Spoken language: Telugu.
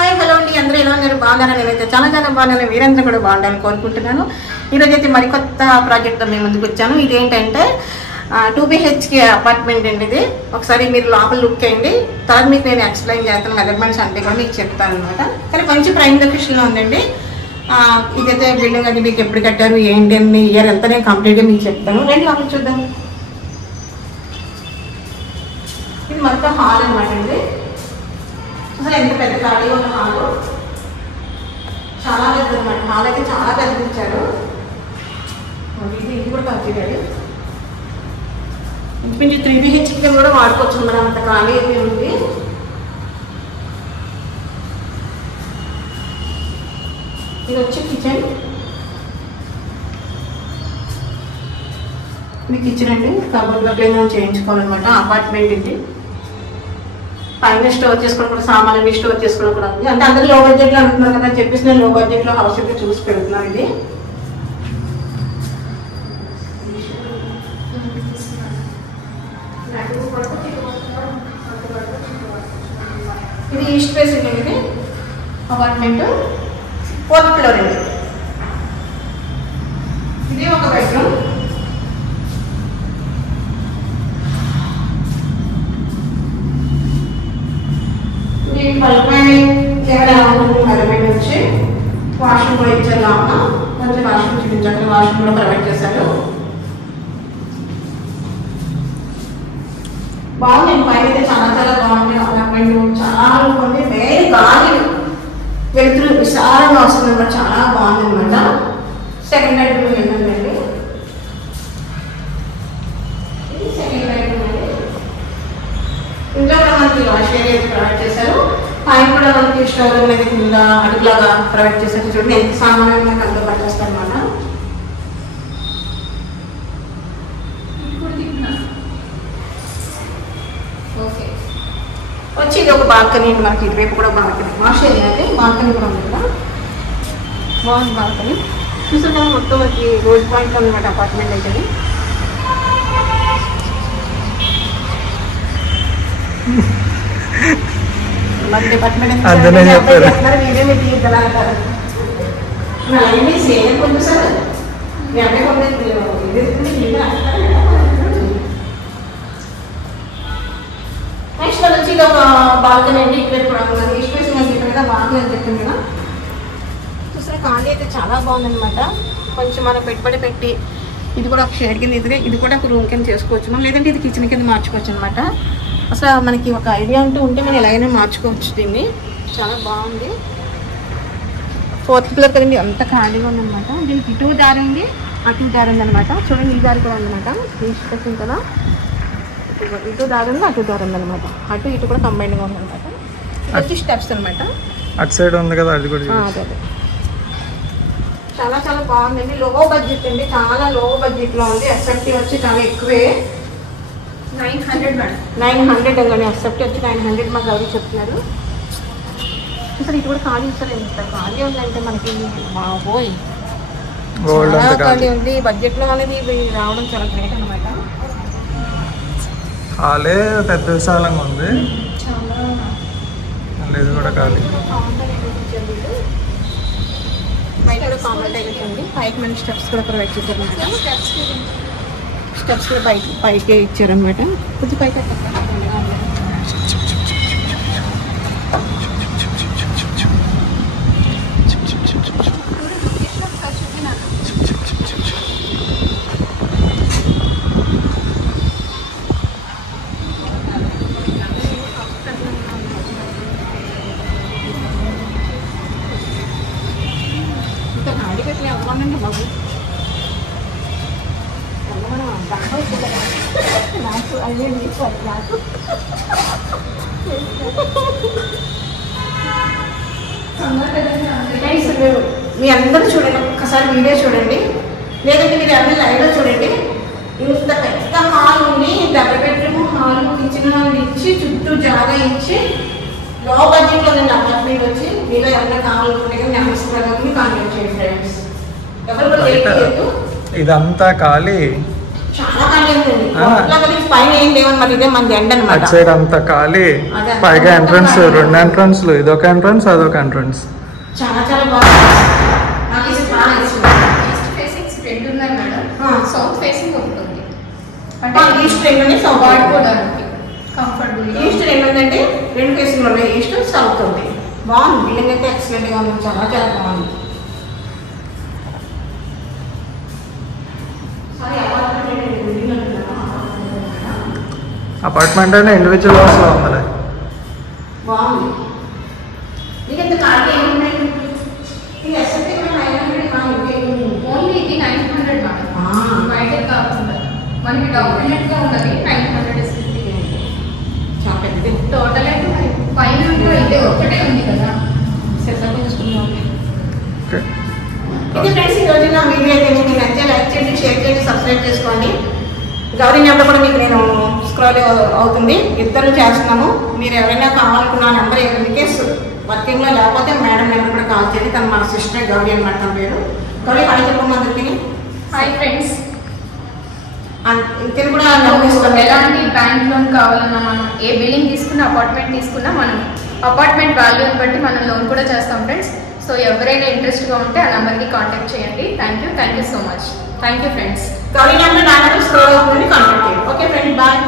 హాయ్ హలో అండి, అందరూ ఎలా ఉన్నారు? బాగున్నారా? నేనైతే చాలా బాగున్నాను. మీరందరూ కూడా బాగుండాలని కోరుకుంటున్నాను. ఈరోజు అయితే మరికొత్త ప్రాజెక్ట్తో మేము ముందుకు వచ్చాను. ఇదేంటంటే 2 BHK అపార్ట్మెంట్ అండి. ఇది ఒకసారి మీరు లోపల లుక్ అయ్యండి, తర్వాత మీకు నేను ఎక్స్ప్లెయిన్ చేస్తాను. మెజర్మెంట్స్ అంటే కూడా మీకు చెప్తాను అనమాట. కానీ మంచి ప్రైమ్ లొకేషన్లో ఉందండి. ఇదైతే బిల్డింగ్ అది మీకు ఎప్పుడు కట్టారు ఏంటి అని ఇయర్ ఎంత నేను కంప్లీట్గా మీకు చెప్తాను. రండి లోపల చూద్దాం. ఇది మొత్తం హాల్ అనమాట అండి. అసలు ఎంత పెద్ద ఖాళీ ఉన్న హాలు, చాలా పెద్ద అనమాట. హాల్ అయితే చాలా పెద్ద ఇచ్చారు. ఇది కూడా కంప్లీట్. ఇంకొంచెం 3 BHK కూడా వాడుకోవచ్చు మనం, అంత ఖాళీ అయితే ఉంది. ఇది వచ్చి కిచెన్. ఇది కిచెన్ అండి. కబోర్డ్లో క్లీన్ చేయించుకోవాలన్నమాట. అపార్ట్మెంట్ ఇది. పైన స్టోర్ చేసుకోవడం కూడా, సామాన్లు స్టోర్ చేసుకోవడం కూడా ఉంది. అంటే అందరూ లో బడ్జెట్లో అంటున్నారు కదా, చెప్పేసి నేను లో బడ్జెట్లో హౌస్ అయితే చూసి పెడుతున్నాను. ఇది ఈస్ట్ ఫేసింగ్ అండి. అపార్ట్మెంట్ 4th ఫ్లోర్ అండి. ఇది ఒక బెడ్రూమ్. మెజర్మెంట్ వచ్చి వాష్రూమ్ కూడా ఇచ్చారు. లోపల కొంచెం వాష్రూమ్ చూపించారు. వాష్రూమ్ కూడా ప్రొవైడ్ చేశారు. బాగుంది. పైన అయితే చాలా బాగుంది. అపార్ట్మెంట్ చాలా బాగుంది. వేరే గాలి వెలుతురు విశాలంగా వస్తుంది అనమాట. చాలా బాగుంది అనమాట. సెకండ్ బెడ్రూమ్ ఏంటండి, సెకండ్ బెడ్రూమ్ అండి. ఇంట్లో కూడా మనకి వాష్ ఏరియా ప్రొవైడ్ చేశారు. పైన కూడా మనకి స్టోర్ అనేది కింద అడుగులాగా ప్రొవైడ్ చేశారు. చూడండి ఎంత సామాన్యంగా మనకు అంతా పట్టేస్తారు అనమాట. ఓకే, వచ్చి ఇది ఒక బాల్కనీ. మనకి ఇటువైపు కూడా బాల్కనీ, వాష్ ఏరియా అయితే బాల్కనీ కూడా ఉంది కదా. బాగుంది బాల్కనీ. చూసారు కదా, మొత్తం మనకి రోడ్ పాయింట్ అనమాట అపార్ట్మెంట్ అయితే. మరి డిపార్ట్మెంట్ మీరేమి తీయగల అంటారు. సేమ్ కొంచెం సార్ మీ అమ్మాయి నెక్స్ట్ వచ్చి ఇది ఒక బాల్కనీ అండి. ఇక్కడ కూడా ఈస్ట్ ఫేసింగ్ అని చెప్పాను కదా, బాల్కనీ అని చెప్పింది కదా. చూసిన ఖాళీ అయితే చాలా బాగుందనమాట. కొంచెం మనం పెట్టుబడి పెట్టి ఇది కూడా ఒక షేడ్ కింద, ఇది కూడా ఒక రూమ్ కింద చేసుకోవచ్చు మనం, లేదంటే ఇది కిచెన్ కింద మార్చుకోవచ్చు అనమాట. అసలు మనకి ఒక ఐడియా అంటూ ఉంటే మనం ఎలాగైనా మార్చుకోవచ్చు దీన్ని. చాలా బాగుంది. 4th ఫ్లోర్ కదండి, అంత ఖాళీగా ఉందన్నమాట. దీనికి ఇటు దారి ఉంది, అటు దారి ఉందన్నమాట. చూడండి, ఈ దారి కూడా ఉందన్నమాట. తీసుకొచ్చింది కదా, ఇటు దారి ఉంది, అటు దారి ఉందన్నమాట. అటు ఇటు కూడా కంబైన్గా ఉందన్నమాట. వచ్చి స్టెప్స్ అనమాట. అటు సైడ్ ఉంది కదా, అది కూడా అదే చాలా బాగుందండి. లో బడ్జెట్ అండి, చాలా లో బడ్జెట్లో ఉంది. ఎస్ఎఫ్టీ వచ్చి చాలా ఎక్కువే, 900 కానీ ఎస్ఎఫ్టీ వచ్చి 900 మాకు ఎవరు చెప్తున్నారు. అసలు ఇటు కూడా ఖాళీ ఇస్తారు. ఎంత ఖాళీ ఉందంటే మనకి బాబోయ్, చాలా ఖాళీ ఉంది. బడ్జెట్లో అనేది రావడం చాలా గ్రేట్ అనమాట. ఖాళీ పెద్ద విశాలంగా ఉంది. చాలా ఇది కూడా ఖాళీ. బయట కూడా కామన్ టైల్స్ ఉంది. పైకి మన స్టెప్స్ కూడా ప్రొవైడ్ చేశారు అనమాట. స్టెప్స్ కూడా పైకే ఇచ్చారనమాట. కొంచెం పైకి ఇంకా ఖాళీ పెట్టిన అవ్వనండి బాబు. నాకు అదే నాకు మీ అందరూ చూడండి, ఒక్కసారి వీడియో చూడండి, లేదంటే మీరు అందరూ లైవ్లో చూడండి. ఇంత పెద్ద హాల్ ఉంది, double bedroom hall, kitchen hall ఇచ్చి చుట్టూ జాగా ఇచ్చి లో బడ్జెట్లో నేను అపార్ట్మెంట్ వచ్చి మీలో ఎవరైనా కావాలనుకుంటే కానీ నెంబర్స్ ప్రకారం కాంటాక్ట్ చేయండి ఫ్రెండ్స్. ఎవరు కూడా లేదు. ఇదంతా ఖాళీ. చాలా ఖాళీ ఉంది. పైన ఏం లేవని మరి ఇదే మన ఎండ అనమాట. అటు సైడ్ అంతా ఖాళీ, పైగా ఎంట్రన్స్ 2 ఎంట్రన్స్లు, ఇదొక ఎంట్రన్స్ అదొక ఎంట్రన్స్. చాలా చాలా బాగుంది. నాకు ఇది బాగా నచ్చింది. ఈస్ట్ ఫేసింగ్ 2 ఉన్నాయి మేడం, సౌత్ ఫేసింగ్ ఒకటి ఉంది. అంటే ఈస్ట్ 2 సౌత్ వాడుకోవడానికి కంఫర్టబుల్. ఈస్ట్ 2 ఉందండి, 2 ఫేసింగ్ ఉన్నాయి, ఈస్ట్ సౌత్ ఉంది. బాగుంది. బిల్డింగ్ అయితే ఎక్సలెంట్గా ఉంది, చాలా చాలా బాగుంది. అపార్ట్మెంట్ అయినా ఇండివిజువల్ హౌస్లో ఉందిలే. బాగుంది. నీకు ఎంత ఖాళీ ఏమున్నాయి? ఇది ఎస్ఎఫ్టీ కూడా 900 ఓన్లీ ఇది 900 మేడం. బయట కాకుండా మనకి డాక్యుమెంట్గా ఉన్నది 900 ఎస్ఎఫ్టీ. చాలా పెద్దది. టోటల్ అయితే పైన కూడా ఇదే ఒకటే ఉంది కదా. సెట్లకి చూసుకుందాం. ఓకే. ఇది ఫ్రెండ్స్ ఈరోజు నా వీడియో అయితే మీకు నచ్చితే లైక్ చేయండి, షేర్ చేయండి, సబ్స్క్రైబ్ చేసుకోండి. గౌరీ నెంబర్ కూడా మీకు నేను స్క్రోల్ అవుతుంది, ఇద్దరు చేస్తున్నాను. మీరు ఎవరైనా కావాలనుకున్న నెంబర్ ఇన్కేస్ వర్కింగ్లో లేకపోతే మేడం నెంబర్ కూడా కాల్ చేయండి. తను మా సిస్టర్ గౌరీ అనమాట తన పేరు. గౌరీ హాయ్ చెప్పమ్మా అందరికి. Hi friends. ఇతను కూడా నమ్మిస్తాం. ఎలాంటి బ్యాంక్ లోన్ కావాలన్నా, మనం ఏ బిల్డింగ్ తీసుకున్నా, అపార్ట్మెంట్ తీసుకున్నా, మనం అపార్ట్మెంట్ వాల్యూని బట్టి మనం లోన్ కూడా చేస్తాం ఫ్రెండ్స్. సో ఎవరైనా ఇంట్రెస్ట్గా ఉంటే ఆ నెంబర్కి కాంటాక్ట్ చేయండి. Thank you so much. Thank you friends. Gauri number నా నెంబర్ స్క్రోల్ అవుతుంది, కాంటాక్ట్ చేయండి. Okay friend, bye.